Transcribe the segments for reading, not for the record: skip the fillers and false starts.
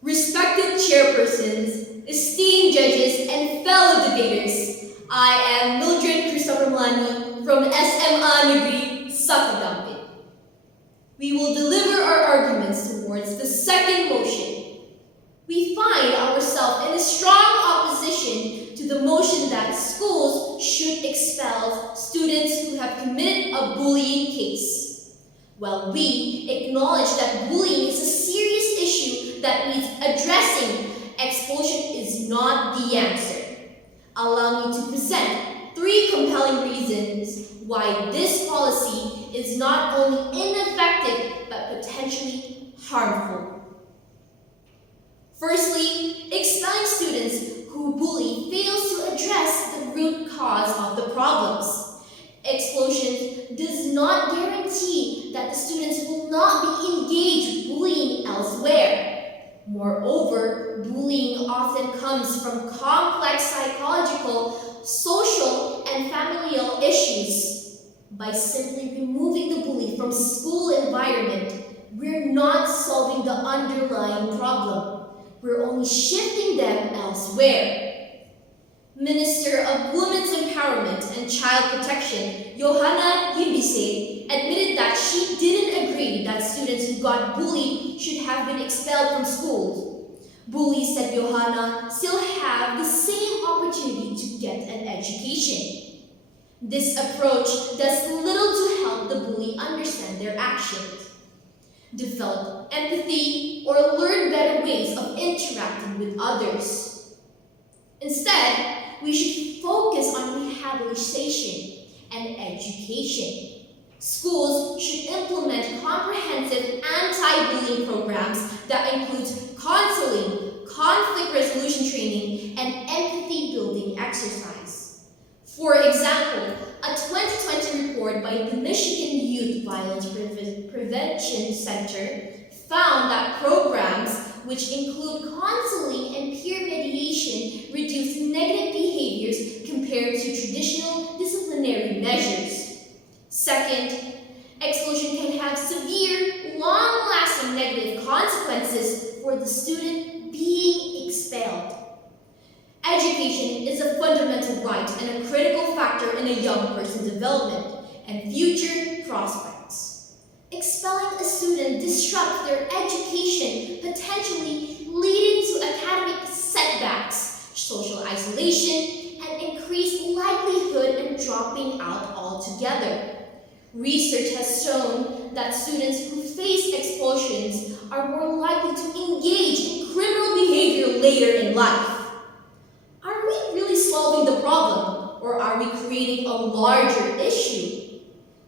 Respected chairpersons, esteemed judges, and fellow debaters, I am Mildred Christhoper Melany from SMA Negeri, Dampit. We will deliver our arguments towards the second motion. We find ourselves in a strong opposition to the motion that schools should expel students who have committed a bullying case. While we acknowledge that bullying is a serious issue that needs addressing, expulsion is not the answer. Allow me to present 3 compelling reasons why this policy is not only ineffective but potentially harmful. Firstly, expelling students who bully fails to address the root cause of the problems. Expulsion does not guarantee that the students will not be engaged bullying elsewhere. Moreover, bullying often comes from complex psychological, social, and familial issues. By simply removing the bully from school environment, we're not solving the underlying problem. We're only shifting them elsewhere. Minister of Women's Empowerment and Child Protection, Johanna Yibise, admitted that she didn't agree that students who got bullied should have been expelled from schools. Bullies, said Johanna, still have the same opportunity to get an education. This approach does little to help the bully understand their actions, develop empathy, or learn better ways of interacting with others. Instead, we should focus on rehabilitation and education. Schools should implement comprehensive anti-bullying programs that include counseling, conflict resolution training, and empathy-building exercise. For example, a 2020 report by the Michigan Youth Violence Prevention Center found that programs which include counseling and peer mediation reduce negative behaviors compared to traditional disciplinary measures. Second, expulsion can have severe, long-lasting negative consequences for the student being expelled. Education is a fundamental right and a critical factor in a young person's development and future prospects. Expelling a student disrupts their education, potentially leading to academic setbacks, social isolation, and increased likelihood in dropping out altogether. Research has shown that students who face expulsions are more likely to engage in criminal behavior later in life. Are we really solving the problem, or are we creating a larger issue?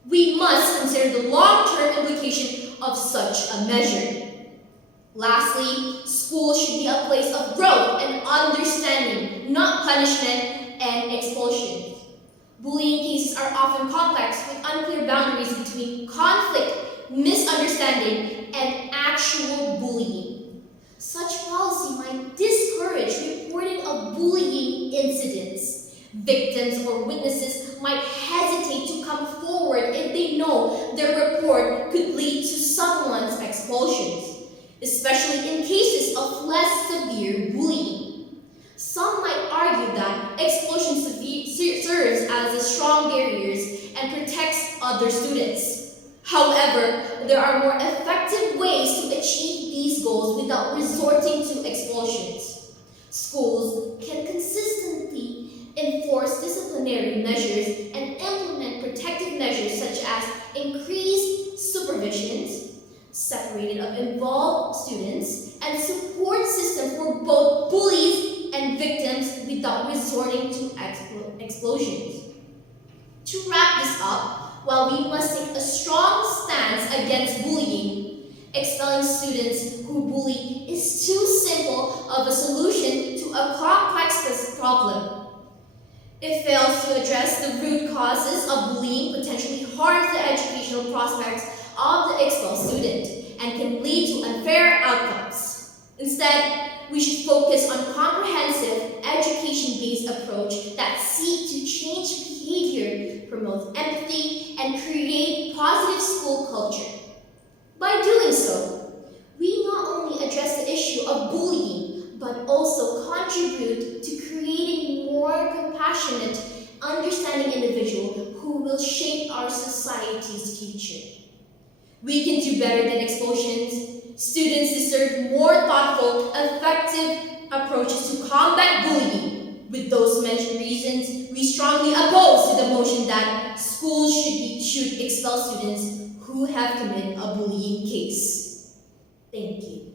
We must consider the long-term implication of such a measure. Lastly, school should be a place of growth and understanding, not punishment and expulsion. Bullying cases are often complex with unclear boundaries between conflict, misunderstanding, and actual bullying. Such policy might discourage reporting of bullying incidents. Victims or witnesses might hesitate to come forward if they know their report could lead to someone's expulsion, especially in cases of less severe bullying. Some might argue that expulsion serves as a strong barriers and protects other students. However, there are more effective ways to achieve these goals without resorting to expulsions. Schools can consistently enforce disciplinary measures and implement protective measures such as increased supervisions, separated of involved students, and support system for both bullies and victims without resorting to explosions. To wrap this up, while we must take a strong stance against bullying, expelling students who bully is too simple of a solution to a complex problem. It fails to address the root causes of bullying, potentially harms the educational prospects of the expelled student, and can lead to unfair outcomes. Instead, we should focus on comprehensive, education-based approach that seek to change behavior, promote empathy, and create positive school culture. By doing so, we not only address the issue of bullying contribute to creating more compassionate, understanding individual who will shape our society's future. We can do better than expulsions. Students deserve more thoughtful, effective approaches to combat bullying. With those mentioned reasons, we strongly oppose to the motion that schools should expel students who have committed a bullying case. Thank you.